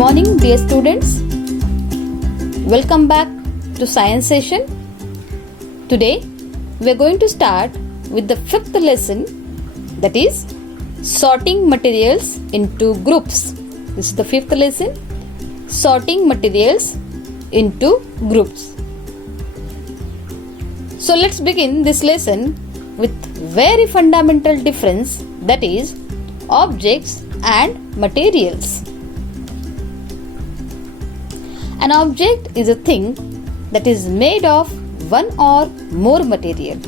morning, dear students. Welcome back to science session. Today we are going to start with the fifth lesson, that is sorting materials into groups. This is the fifth lesson, sorting materials into groups. So let's begin this lesson with very fundamental difference, that is objects and materials. An object is a thing that is made of one or more material.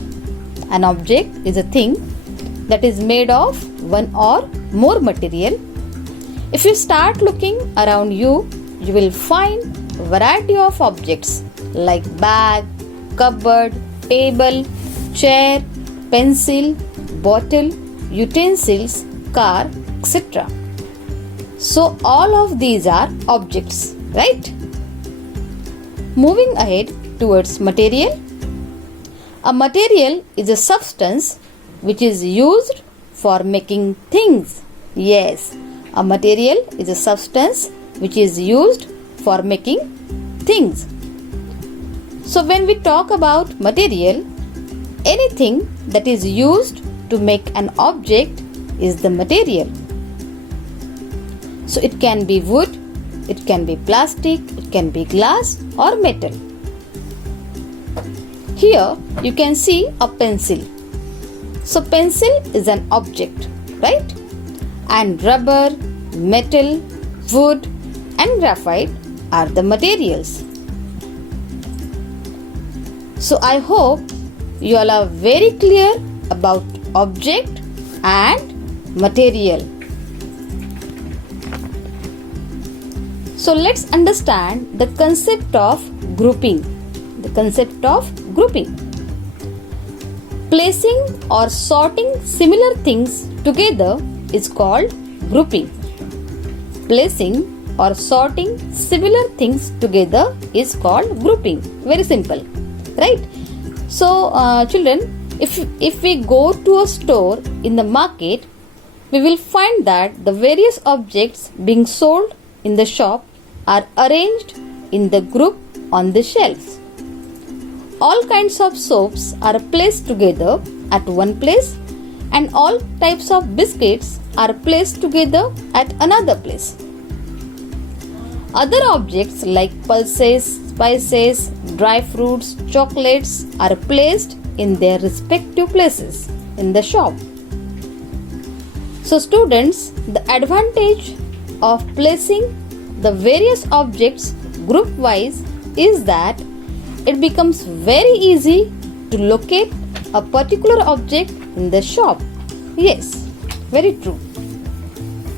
An object is a thing that is made of one or more material. If you start looking around you, you will find a variety of objects like bag, cupboard, table, chair, pencil, bottle, utensils, car, etc. So all of these are objects, right? Moving ahead towards material. A material is a substance which is used for making things. Yes, a material is a substance which is used for making things. So when we talk about material, anything that is used to make an object is the material. So it can be wood, it can be plastic, it can be glass or metal. Here you can see a pencil. So pencil is an object, right? And rubber, metal, wood and graphite are the materials. So I hope you all are very clear about object and material. So let's understand the concept of grouping. The concept of grouping. Placing or sorting similar things together is called grouping. Placing or sorting similar things together is called grouping. Very simple, right? So children, if we go to a store in the market, we will find that the various objects being sold in the shop are arranged in the group on the shelves. All kinds of soaps are placed together at one place and all types of biscuits are placed together at another place. Other objects like pulses, spices, dry fruits, chocolates are placed in their respective places in the shop. So students, the advantage of placing the various objects group wise is that it becomes very easy to locate a particular object in the shop. Yes, very true.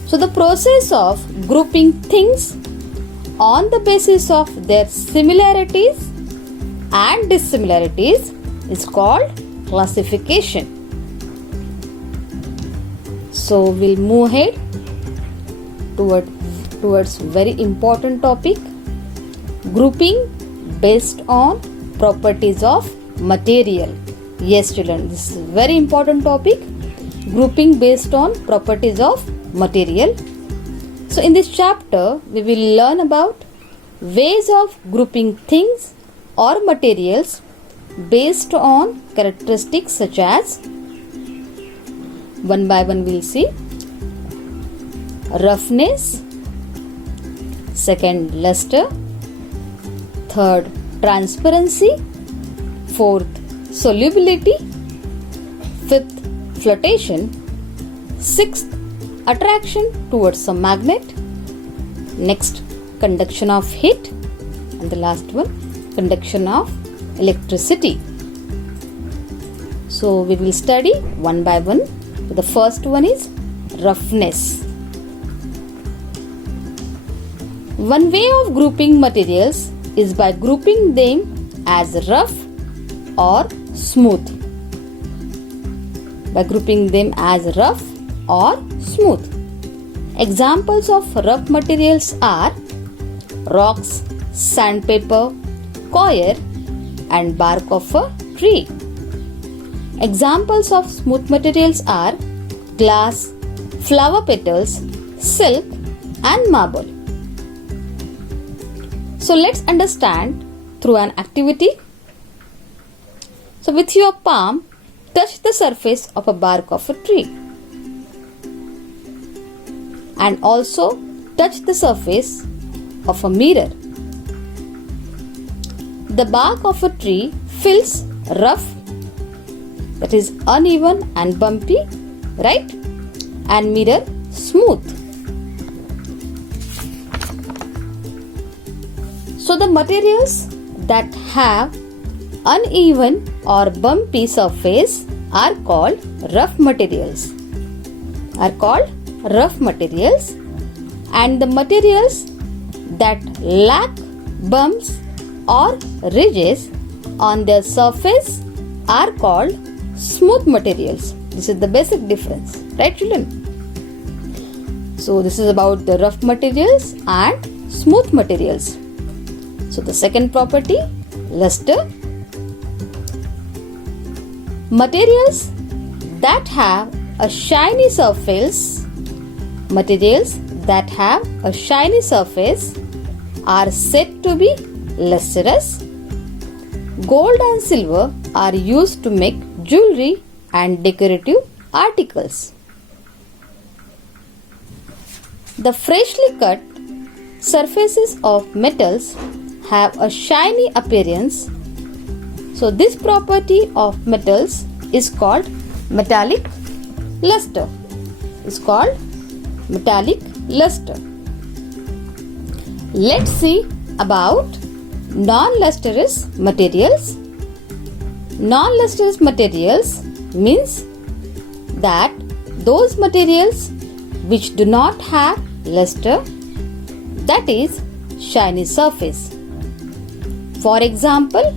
So the process of grouping things on the basis of their similarities and dissimilarities is called classification. So we'll move ahead towards very important topic, grouping based on properties of material. Yes children, this is a very important topic, grouping based on properties of material. So in this chapter we will learn about ways of grouping things or materials based on characteristics such as, one by one we'll see, roughness, second luster, third transparency, fourth solubility, fifth flotation, sixth attraction towards a magnet, next conduction of heat, and the last one conduction of electricity. So we will study one by one. The first one is roughness. One way of grouping materials is by grouping them as rough or smooth. By grouping them as rough or smooth. Examples of rough materials are rocks, sandpaper, coir and bark of a tree. Examples of smooth materials are glass, flower petals, silk and marble. So let's understand through an activity. So with your palm, touch the surface of a bark of a tree and also touch the surface of a mirror. The bark of a tree feels rough, that is uneven and bumpy, right? And mirror smooth. So the materials that have uneven or bumpy surface are called rough materials. And the materials that lack bumps or ridges on their surface are called smooth materials. This is the basic difference, right children? So this is about the rough materials and smooth materials. So the second property, luster. Materials that have a shiny surface are said to be lustrous. Gold and silver are used to make jewelry and decorative articles. The freshly cut surfaces of metals have a shiny appearance. So this property of metals is called metallic luster. Let's see about non-lustrous materials. Non-lustrous materials means that those materials which do not have luster, that is shiny surface. For example,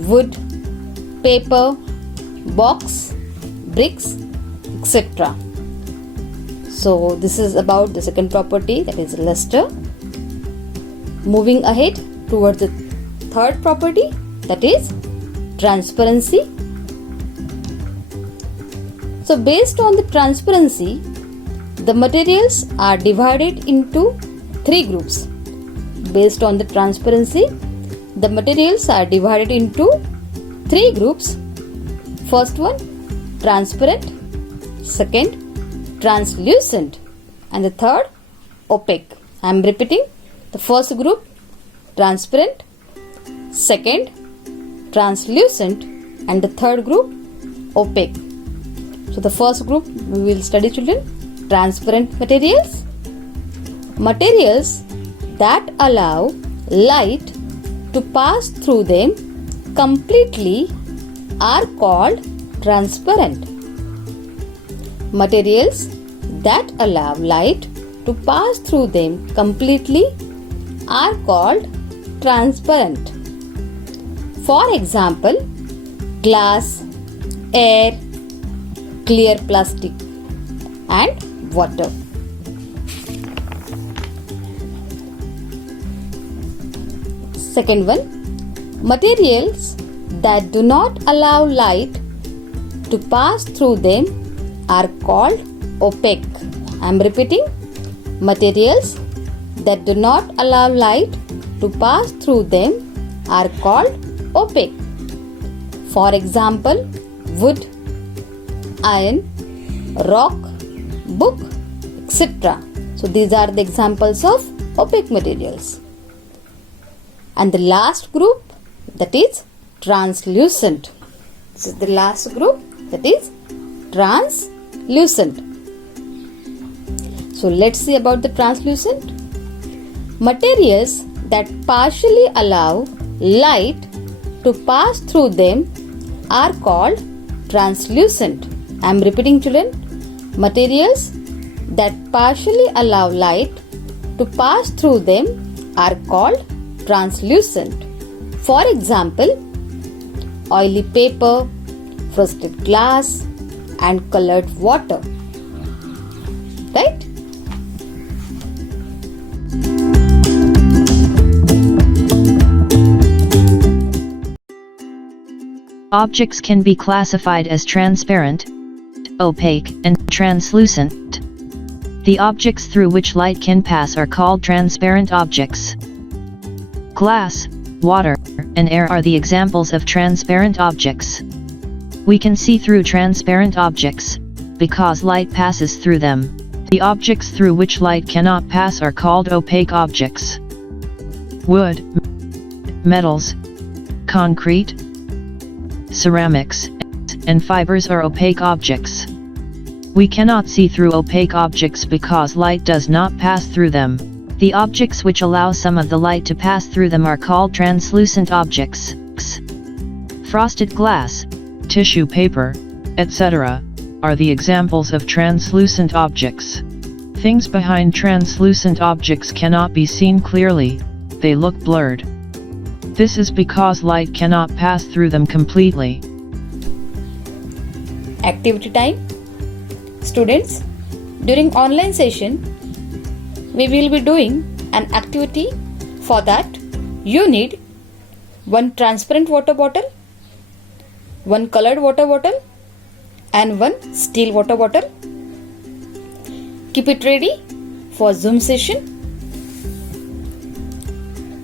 wood, paper, box, bricks, etc. So this is about the second property, that is luster. Moving ahead towards the third property, that is transparency. So based on the transparency, the materials are divided into three groups. Based on the transparency, the materials are divided into three groups. First one, transparent. Second, translucent. And the third, opaque. I am repeating. The first group, transparent. Second, translucent. And the third group, opaque. So the first group we will study children, transparent materials. Materials that allow light to pass through them completely are called transparent. Materials that allow light to pass through them completely are called transparent. For example, glass, air, clear plastic and water. Second one, materials that do not allow light to pass through them are called opaque. I am repeating, materials that do not allow light to pass through them are called opaque. For example, wood, iron, rock, book, etc. So these are the examples of opaque materials. And the last group, that is translucent. This is the last group, that is translucent. So let's see about the translucent. Materials that partially allow light to pass through them are called translucent. I am repeating children. Materials that partially allow light to pass through them are called translucent. For example, oily paper, frosted glass and colored water. Right? Objects can be classified as transparent, opaque, and translucent. The objects through which light can pass are called transparent objects. Glass, water, and air are the examples of transparent objects. We can see through transparent objects because light passes through them. The objects through which light cannot pass are called opaque objects. Wood, metals, concrete, ceramics, and fibers are opaque objects. We cannot see through opaque objects because light does not pass through them. The objects which allow some of the light to pass through them are called translucent objects. Frosted glass, tissue paper, etc., are the examples of translucent objects. Things behind translucent objects cannot be seen clearly, they look blurred. This is because light cannot pass through them completely. Activity time. Students, during online session, we will be doing an activity. For that, you need one transparent water bottle, one colored water bottle, and one steel water bottle. Keep it ready for Zoom session.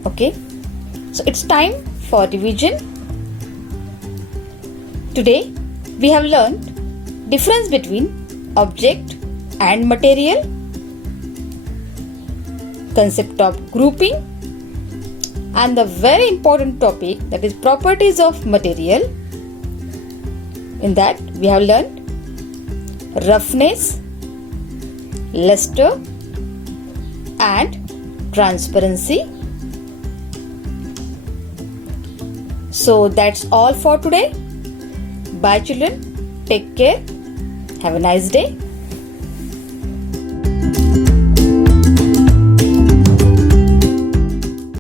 Okay, so it's time for revision. Today we have learned difference between object and material, concept of grouping, and the very important topic, that is properties of material. In that we have learned roughness, luster, and transparency. So that's all for today. Bye children. Take care. Have a nice day.